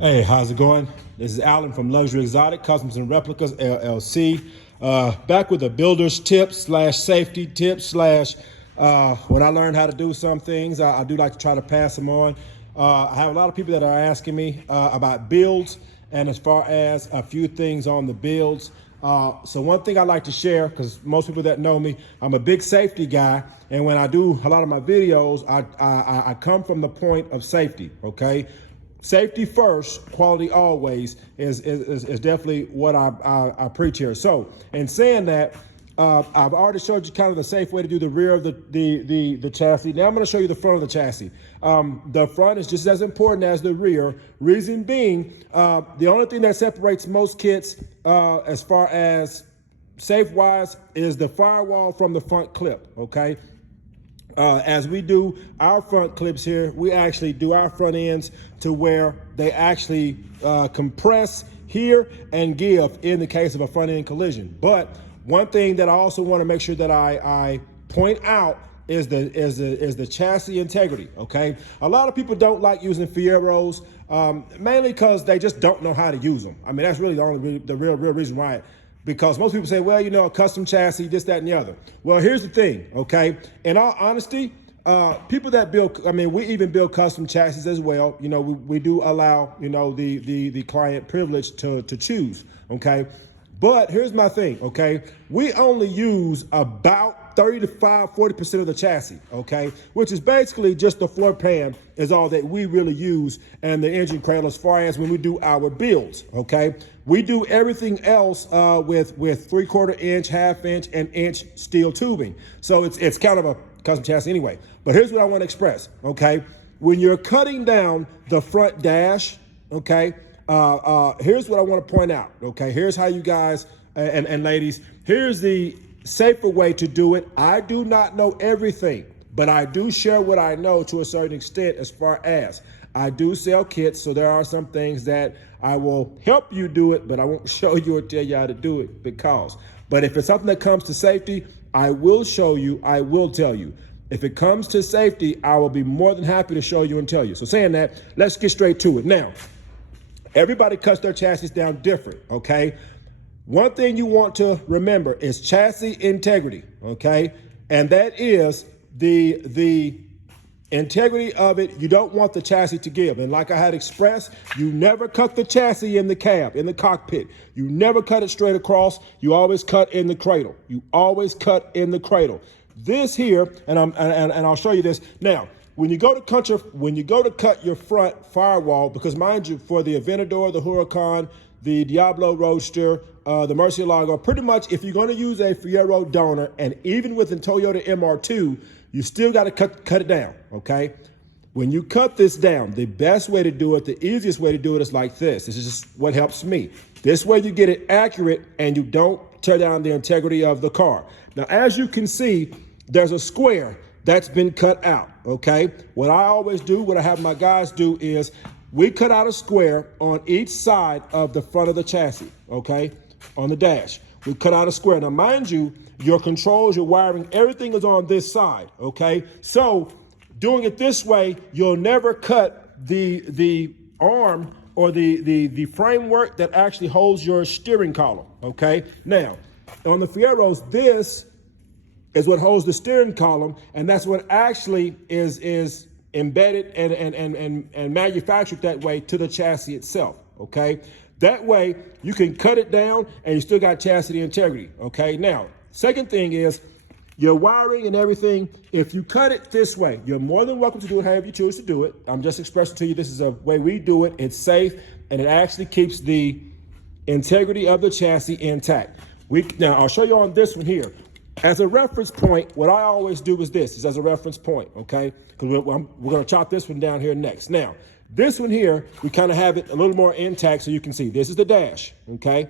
Hey, how's it going? This is Alan from Luxury Exotic Customs and Replicas LLC. Back with a builder's tip slash safety tip slash when I learned how to do some things, I do like to try to pass them on. I have a lot of people that are asking me about builds and as far as a few things on the builds. So one thing I like to share, because most people that know me, I'm a big safety guy, and when I do a lot of my videos, I come from the point of safety, okay? Safety first, quality always is definitely what I preach here. So in saying that, I've already showed you kind of the safe way to do the rear of the chassis. Now I'm going to show you the front of the chassis. The front is just as important as the rear. Reason being, the only thing that separates most kits as far as safe-wise is the firewall from the front clip, okay? As we do our front clips here, we actually do our front ends to where they actually compress here and give in the case of a front end collision. But one thing that I also want to make sure that I point out is the chassis integrity. Okay, a lot of people don't like using Fierros, mainly because they just don't know how to use them. I mean, that's really the real reason why. Because most people say, well, you know, a custom chassis, this, that, and the other. Well, here's the thing, okay? In all honesty, people that build, I mean, we even build custom chassis as well. You know, we do allow, you know, the client privilege to choose, okay? But here's my thing, okay? We only use about 40% of the chassis, okay? Which is basically just the floor pan is all that we really use, and the engine cradle as far as when we do our builds, okay? We do everything else with 3/4 inch, 1/2 inch, and inch steel tubing. So it's kind of a custom chassis anyway. But here's what I want to express, okay? When you're cutting down the front dash, okay, here's what I want to point out, okay? Here's how you guys and ladies, here's the safer way to do it. I do not know everything, but I do share what I know to a certain extent as far as I do sell kits, so there are some things that I will help you do it, but I won't show you or tell you how to do it because. But if it's something that comes to safety, I will show you, I will tell you. If it comes to safety, I will be more than happy to show you and tell you. So saying that, let's get straight to it. Now, everybody cuts their chassis down different, okay? One thing you want to remember is chassis integrity, okay? And that is the integrity of it. You don't want the chassis to give. And like I had expressed, you never cut the chassis in the cab, in the cockpit. You never cut it straight across. You always cut in the cradle. You always cut in the cradle. This here, and I'll show you this. Now, when you go to cut your front firewall, because mind you, for the Aventador, the Huracan, the Diablo Roadster, the Murcielago, pretty much if you're going to use a Fiero donor, and even with the Toyota MR2, you still got to cut it down, okay? When you cut this down, the best way to do it, the easiest way to do it is like this. This is just what helps me. This way you get it accurate and you don't tear down the integrity of the car. Now, as you can see, there's a square that's been cut out, okay? What I always do, what I have my guys do is we cut out a square on each side of the front of the chassis, okay? On the dash, we cut out a square. Now, mind you, your controls, your wiring, everything is on this side, okay? So doing it this way, you'll never cut the arm or the framework that actually holds your steering column, okay? Now, on the Fieros, this is what holds the steering column, and that's what actually is embedded and manufactured that way to the chassis itself, okay? That way, you can cut it down and you still got chassis integrity, okay? Now, second thing is your wiring and everything. If you cut it this way, you're more than welcome to do it however you choose to do it. I'm just expressing to you this is a way we do it. It's safe, and it actually keeps the integrity of the chassis intact. Now, I'll show you on this one here. As a reference point, what I always do is this, is as a reference point, okay? Because we're going to chop this one down here next. Now, this one here, we kind of have it a little more intact so you can see. This is the dash, okay?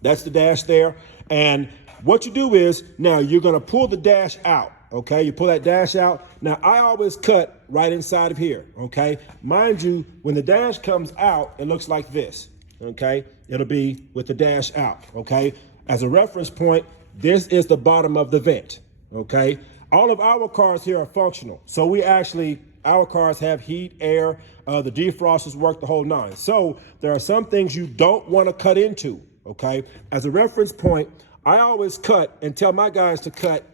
That's the dash there. And what you do is, now you're going to pull the dash out, okay? You pull that dash out. Now, I always cut right inside of here, okay? Mind you, when the dash comes out, it looks like this, okay? It'll be with the dash out, okay? As a reference point, this is the bottom of the vent, okay? All of our cars here are functional. So we actually Our cars have heat, air, the defrosters work, the whole nine. So there are some things you don't want to cut into, okay? As a reference point, I always cut and tell my guys to cut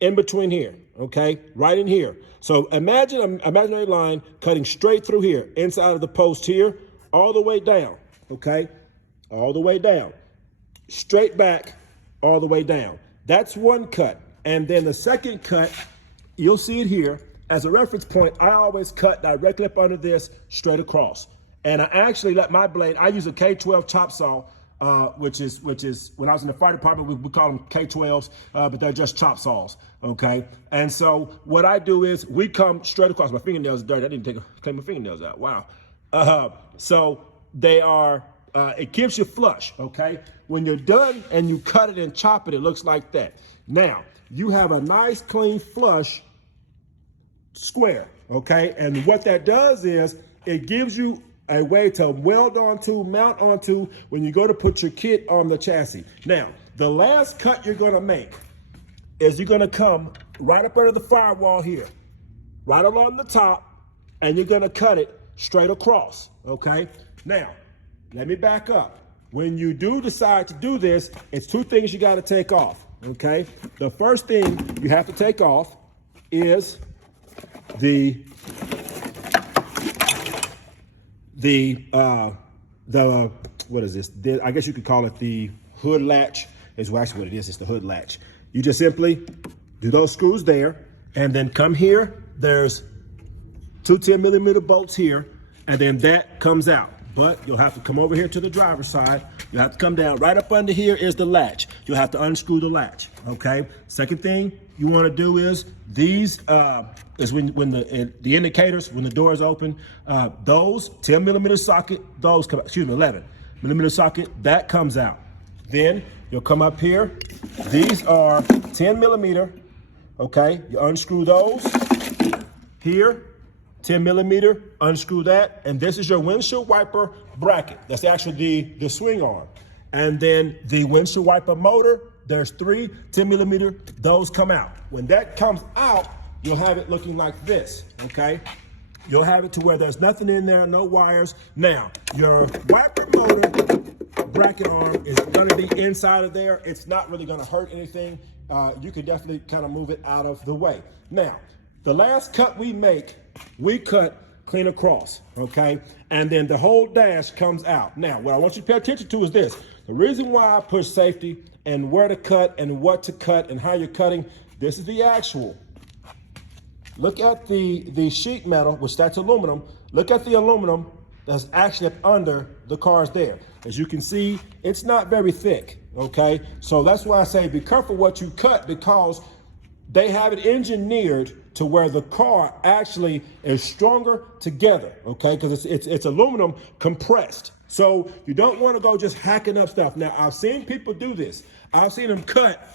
in between here, okay? Right in here. So imagine an imaginary line cutting straight through here, inside of the post here, all the way down, okay? All the way down. Straight back, all the way down. That's one cut. And then the second cut, you'll see it here. As a reference point, I always cut directly up under this, straight across. And I actually let my blade, I use a K12 chop saw, which is when I was in the fire department, we call them K12s, but they're just chop saws, okay? And so what I do is we come straight across. My fingernails are dirty. I didn't clean my fingernails out. Wow. So they are, it keeps you flush, okay? When you're done and you cut it and chop it, it looks like that. Now, you have a nice, clean, flush square, okay? And what that does is it gives you a way to weld onto, mount onto when you go to put your kit on the chassis. Now, the last cut you're gonna make is you're gonna come right up under the firewall here, right along the top, and you're gonna cut it straight across, okay? Now, let me back up. When you do decide to do this, it's two things you gotta take off, okay? The first thing you have to take off is what is this? I guess you could call it the hood latch. Is actually what it is. It's the hood latch. You just simply do those screws there, and then come here. There's two 10mm bolts here, and then that comes out. But you'll have to come over here to the driver's side. You'll have to come down. Right up under here is the latch. You'll have to unscrew the latch, okay? Second thing you want to do is these is when the indicators, when the door is open, those 10mm socket, those come, 11mm socket, that comes out. Then you'll come up here. These are 10mm, okay? You unscrew those here. 10mm, unscrew that, and this is your windshield wiper bracket. That's actually the swing arm. And then the windshield wiper motor, there's three 10mm, those come out. When that comes out, you'll have it looking like this, okay? You'll have it to where there's nothing in there, no wires. Now, your wiper motor bracket arm is gonna be inside of there. It's not really gonna hurt anything. You can definitely kind of move it out of the way. Now, the last cut we make, we cut clean across, okay? And then the whole dash comes out. Now, what I want you to pay attention to is this. The reason why I push safety and where to cut and what to cut and how you're cutting, this is the actual. Look at the sheet metal, which that's aluminum. Look at the aluminum that's actually up under the cars there. As you can see, it's not very thick, okay? So that's why I say be careful what you cut, because they have it engineered to where the car actually is stronger together, okay? Because it's aluminum compressed. So you don't want to go just hacking up stuff. Now, I've seen people do this. I've seen them cut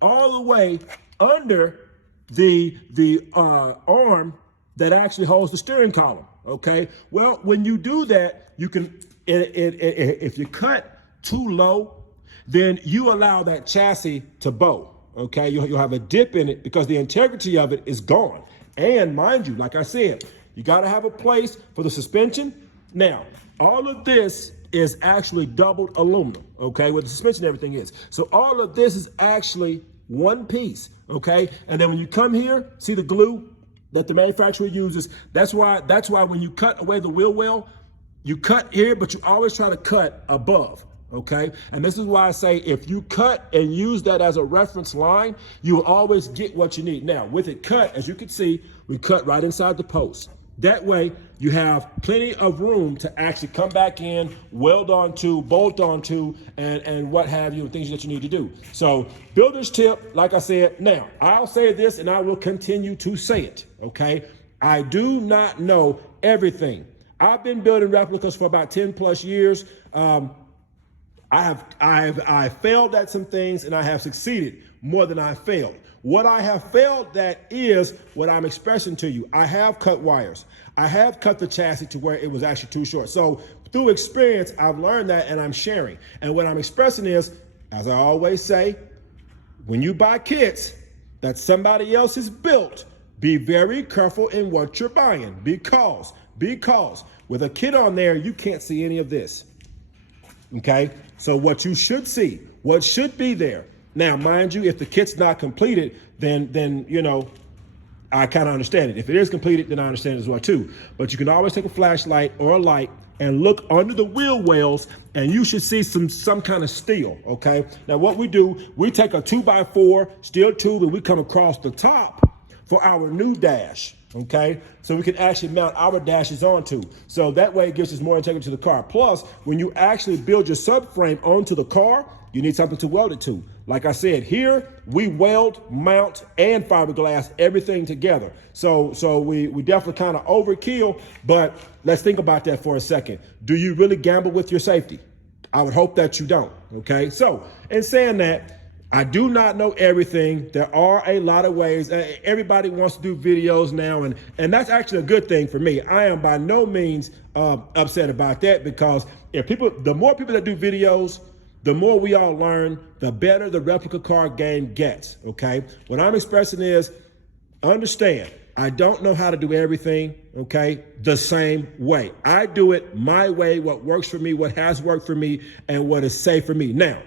all the way under the arm that actually holds the steering column, okay? Well, when you do that, you can, if you cut too low, then you allow that chassis to bow. Okay, you'll have a dip in it because the integrity of it is gone. And mind you, like I said, you got to have a place for the suspension. Now, all of this is actually doubled aluminum, okay, where the suspension and everything is. So all of this is actually one piece, okay? And then when you come here, see the glue that the manufacturer uses? That's why when you cut away the wheel well, you cut here, but you always try to cut above. Okay, and this is why I say if you cut and use that as a reference line, you will always get what you need. Now, with it cut, as you can see, we cut right inside the post. That way, you have plenty of room to actually come back in, weld onto, bolt onto, and what have you, and things that you need to do. So, builder's tip, like I said, now, I'll say this and I will continue to say it, okay? I do not know everything. I've been building replicas for about 10 plus years. I've failed at some things and I have succeeded more than I failed. What I have failed at is what I'm expressing to you. I have cut wires. I have cut the chassis to where it was actually too short. So through experience, I've learned that and I'm sharing. And what I'm expressing is, as I always say, when you buy kits that somebody else has built, Be very careful in what you're buying because with a kit on there, you can't see any of this. Okay, so what you should see, what should be there. Now, mind you, if the kit's not completed, then you know, I kind of understand it. If it is completed, then I understand it as well too. But you can always take a flashlight or a light and look under the wheel wells, and you should see some kind of steel. Okay. Now, what we do, we take a 2x4 steel tube and we come across the top for our new dash. Okay, so we can actually mount our dashes onto. So that way it gives us more integrity to the car. Plus, when you actually build your subframe onto the car, you need something to weld it to. Like I said, here we weld, mount, and fiberglass everything together. So we definitely kind of overkill, but let's think about that for a second. Do you really gamble with your safety? I would hope that you don't. Okay, so in saying that, I do not know everything. There are a lot of ways. Everybody wants to do videos now, and that's actually a good thing for me. I am by no means upset about that, because the more people that do videos, the more we all learn, the better the replica car game gets, okay? What I'm expressing is, understand, I don't know how to do everything, okay, the same way. I do it my way, what works for me, what has worked for me, and what is safe for me. Now,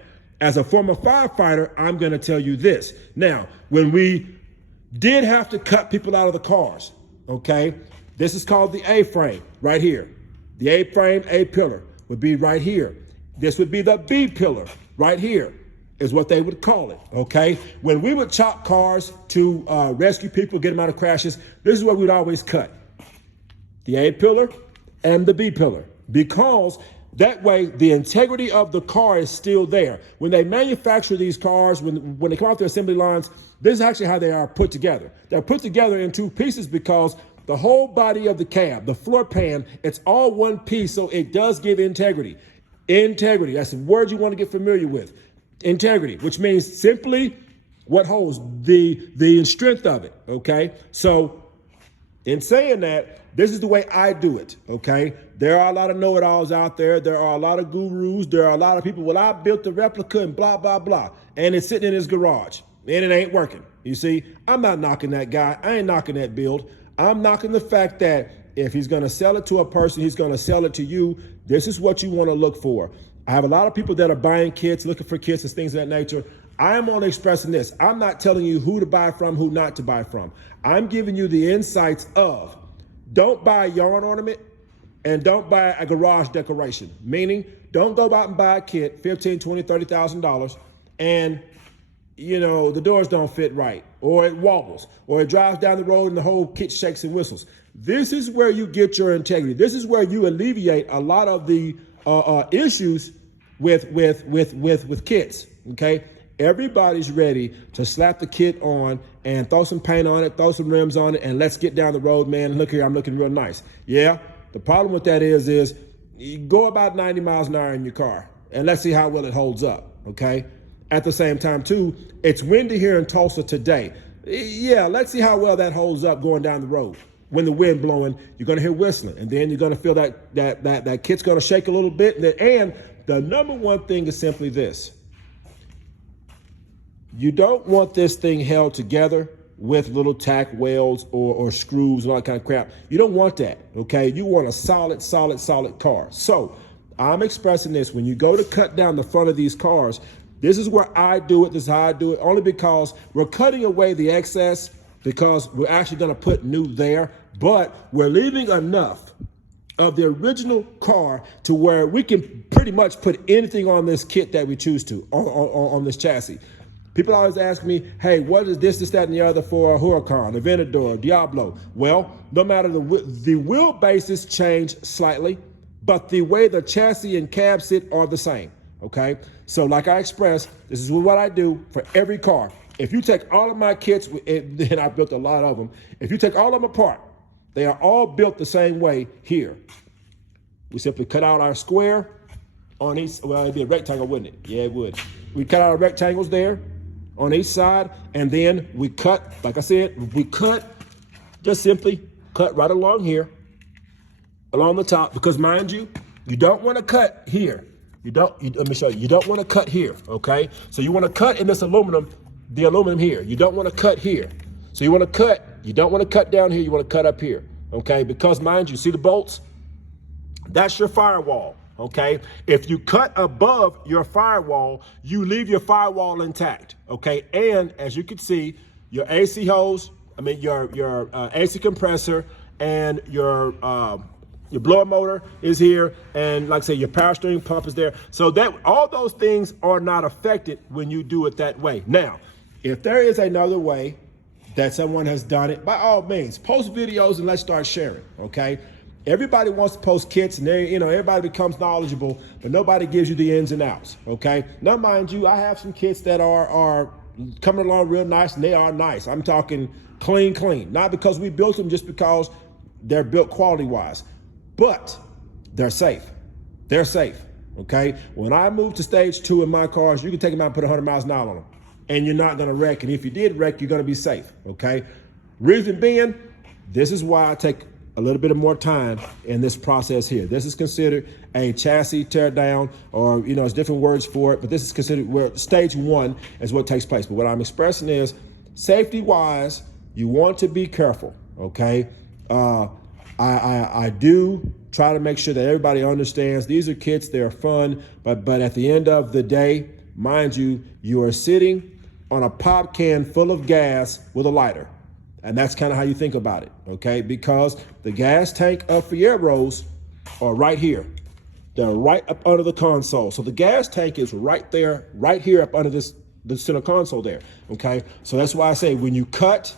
as a former firefighter, I'm going to tell you this. Now, when we did have to cut people out of the cars, okay, this is called the A-frame right here. The A-frame, A-pillar would be right here. This would be the B-pillar right here is what they would call it, okay? When we would chop cars to rescue people, get them out of crashes, this is what we'd always cut. The A-pillar and the B-pillar, because that way, the integrity of the car is still there. When they manufacture these cars, when they come off the assembly lines, this is actually how they are put together. They're put together in two pieces because the whole body of the cab, the floor pan, it's all one piece, so it does give integrity. Integrity, that's a word you want to get familiar with. Integrity, which means simply what holds the strength of it, okay? So in saying that, this is the way I do it, okay? There are a lot of know-it-alls out there. There are a lot of gurus. There are a lot of people, well, I built the replica and blah, blah, blah. And it's sitting in his garage and it ain't working. You see, I'm not knocking that guy. I ain't knocking that build. I'm knocking the fact that if he's gonna sell it to a person, he's gonna sell it to you. This is what you wanna look for. I have a lot of people that are buying kits, looking for kits and things of that nature. I am only expressing this. I'm not telling you who to buy from, who not to buy from. I'm giving you the insights of, don't buy a yarn ornament and don't buy a garage decoration. Meaning, don't go out and buy a kit, $15,000, $20,000, $30,000, and you know, the doors don't fit right, or it wobbles, or it drives down the road and the whole kit shakes and whistles. This is where you get your integrity. This is where you alleviate a lot of the issues with kits, okay? Everybody's ready to slap the kit on and throw some paint on it, throw some rims on it, and let's get down the road, man. Look here, I'm looking real nice. Yeah, the problem with that is you go about 90 miles an hour in your car, and let's see how well it holds up, okay? At the same time, too, it's windy here in Tulsa today. Yeah, let's see how well that holds up going down the road. When the wind blowing, you're gonna hear whistling, and then you're gonna feel that kit's gonna shake a little bit. And the number one thing is simply this. You don't want this thing held together with little tack welds or screws and all that kind of crap. You don't want that, okay? You want a solid car. So I'm expressing this. When you go to cut down the front of these cars, this is where I do it. This is how I do it, only because we're cutting away the excess, because we're actually going to put new there, but we're leaving enough of the original car to where we can pretty much put anything on this kit that we choose to, on this chassis. People always ask me, hey, what is this, that, and the other for a Huracan, a Aventador, Diablo? Well, no matter the wheelbases change slightly, but the way the chassis and cab sit are the same, okay? So like I expressed, this is what I do for every car. If you take all of my kits, and I built a lot of them, if you take all of them apart, they are all built the same way here. We simply cut out our square on each, well, it'd be a rectangle, wouldn't it? Yeah, it would. We cut out our rectangles there on each side, and then we cut, like I said, we cut, just simply cut right along here, along the top, because mind you, you don't want to cut here. Let me show you. You don't want to cut here, okay? So you want to cut in this aluminum, the aluminum here. You don't want to cut here. So you want to cut You don't want to cut down here, you want to cut up here, okay? Because mind you, see the bolts? That's your firewall, okay? If you cut above your firewall, you leave your firewall intact, okay? And as you can see, your AC hose, your AC compressor and your blower motor is here, and like I say, your power steering pump is there. So that all those things are not affected when you do it that way. Now, if there is another way that someone has done it, by all means, post videos and let's start sharing, okay? Everybody wants to post kits and everybody becomes knowledgeable, but nobody gives you the ins and outs, okay? Now, mind you, I have some kits that are coming along real nice, and they are nice. I'm talking clean, not because we built them, just because they're built quality-wise, but they're safe. They're safe, okay? When I move to stage 2 in my cars, you can take them out and put 100 miles an hour on them, and you're not gonna wreck, and if you did wreck, you're gonna be safe, okay? Reason being, this is why I take a little bit of more time in this process here. This is considered a chassis tear down, or there's different words for it, but this is considered where stage 1 is what takes place. But what I'm expressing is, safety-wise, you want to be careful, okay? I do try to make sure that everybody understands these are kits, they're fun, but at the end of the day, mind you, you are sitting on a pop can full of gas with a lighter. And that's kind of how you think about it, okay? Because the gas tank of Fieros are right here. They're right up under the console. So the gas tank is right there, right here up under the center console there, okay? So that's why I say when you cut,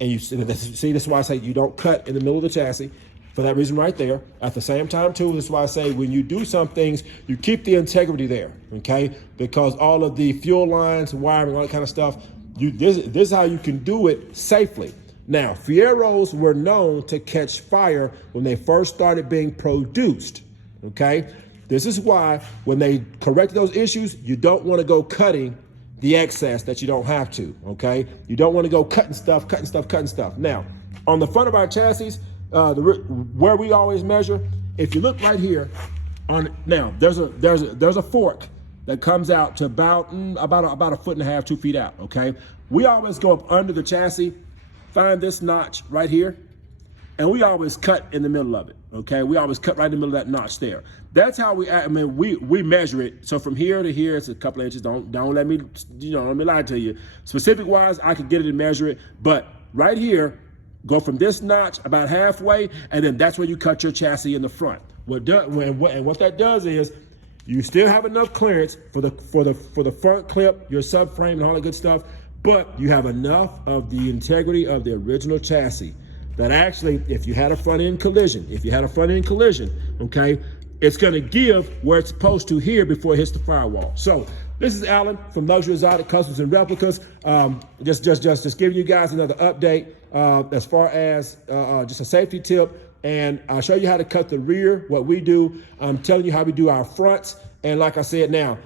and you see, this is why I say you don't cut in the middle of the chassis, for that reason right there. At the same time too, this is why I say when you do some things, you keep the integrity there, okay? Because all of the fuel lines, wiring, all that kind of stuff, this is how you can do it safely. Now, Fieros were known to catch fire when they first started being produced, okay? This is why when they corrected those issues, you don't want to go cutting the excess that you don't have to, okay? You don't want to go cutting stuff. Now, on the front of our chassis, where we always measure, if you look right here, now there's a fork that comes out to about a foot and a half, 2 feet out, okay? We always go up under the chassis, find this notch right here, and we always cut in the middle of it, okay? We always cut right in the middle of that notch there. That's how we measure it. So from here to here, it's a couple of inches. Don't let me lie to you. Specific wise, I could get it and measure it, but right here, go from this notch about halfway, and then that's where you cut your chassis in the front. What that does is, you still have enough clearance for the front clip, your subframe, and all that good stuff, but you have enough of the integrity of the original chassis that actually, if you had a front end collision, okay, it's gonna give where it's supposed to here before it hits the firewall. So this is Alan from Luxury Exotic Customs and Replicas. Just giving you guys another update as far as just a safety tip, and I'll show you how to cut the rear, what we do. I'm telling you how we do our fronts, and like I said now,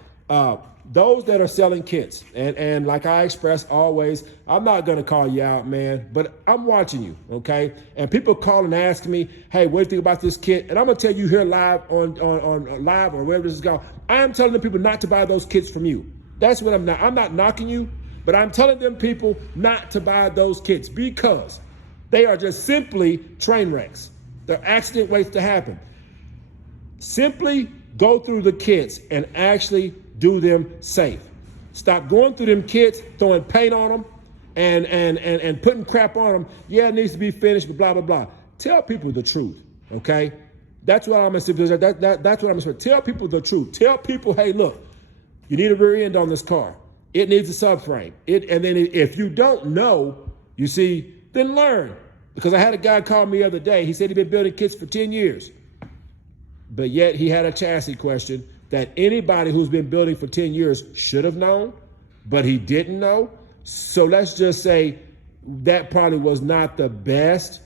those that are selling kits, and like I express always, I'm not gonna call you out, man, but I'm watching you, okay? And people call and ask me, hey, what do you think about this kit? And I'm gonna tell you here live on live or wherever this is called, I'm telling the people not to buy those kits from you. That's what I'm not knocking you, but I'm telling them people not to buy those kits because they are just simply train wrecks. They're accident waits to happen. Simply go through the kits and actually do them safe. Stop going through them kits, throwing paint on them and putting crap on them. Yeah, it needs to be finished, but blah, blah, blah. Tell people the truth, okay? That's what I'm gonna say. That's what I'm gonna say. Tell people the truth. Tell people, hey, look, you need a rear end on this car. It needs a subframe. And then if you don't know, you see, then learn. Because I had a guy call me the other day. He said he'd been building kits for 10 years. But yet he had a chassis question that anybody who's been building for 10 years should have known, but he didn't know. So let's just say that probably was not the best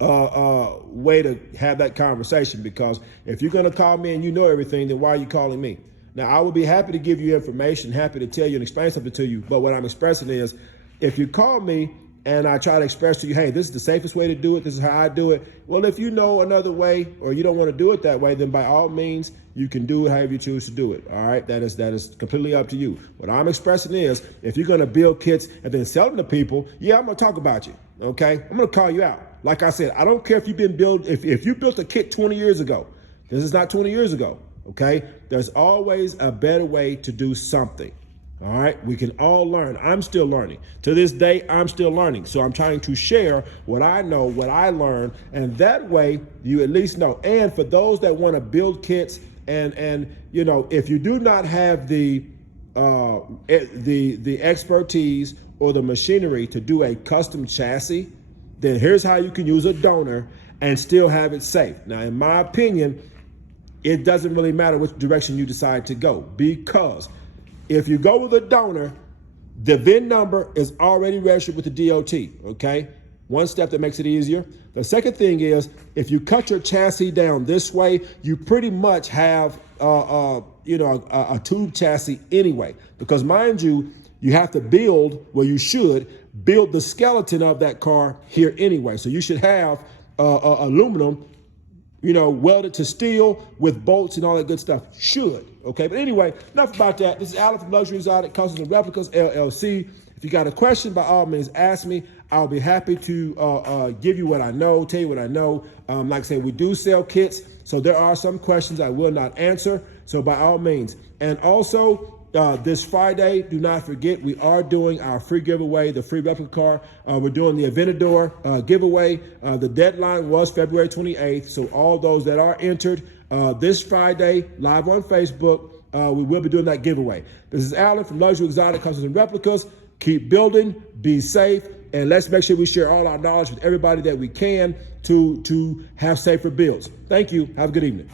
way to have that conversation, because if you're gonna call me and you know everything, then why are you calling me? Now, I would be happy to give you information, happy to tell you and explain something to you, but what I'm expressing is, if you call me and I try to express to you, hey, this is the safest way to do it. This is how I do it. Well, if you know another way or you don't want to do it that way, then by all means, you can do it however you choose to do it. All right, that is completely up to you. What I'm expressing is, if you're going to build kits and then sell them to people, yeah, I'm going to talk about you. Okay, I'm going to call you out. Like I said, I don't care if you've been if you built a kit 20 years ago. This is not 20 years ago. Okay, there's always a better way to do something. All right, we can all learn. I'm still learning. To this day, I'm still learning. So I'm trying to share what I know, what I learned, and that way you at least know. And for those that want to build kits, and you know, if you do not have the expertise or the machinery to do a custom chassis, then here's how you can use a donor and still have it safe. Now, in my opinion, it doesn't really matter which direction you decide to go, because if you go with a donor, the VIN number is already registered with the DOT, okay? One step that makes it easier. The second thing is, if you cut your chassis down this way, you pretty much have a tube chassis anyway, because mind you, you have to build, well, you should build the skeleton of that car here anyway. So you should have aluminum, you know, welded to steel with bolts and all that good stuff. Should, okay? But anyway, enough about that. This is Alan from Luxury Exotic Customs and Replicas, LLC. If you got a question, by all means, ask me. I'll be happy to give you what I know, tell you what I know. Like I said, we do sell kits, so there are some questions I will not answer. So by all means. And also, this Friday, do not forget, we are doing our free giveaway, the free replica car. We're doing the Aventador giveaway. The deadline was February 28th. So all those that are entered this Friday, live on Facebook, we will be doing that giveaway. This is Alan from Luxury Exotic Customs and Replicas. Keep building, be safe, and let's make sure we share all our knowledge with everybody that we can to have safer builds. Thank you. Have a good evening.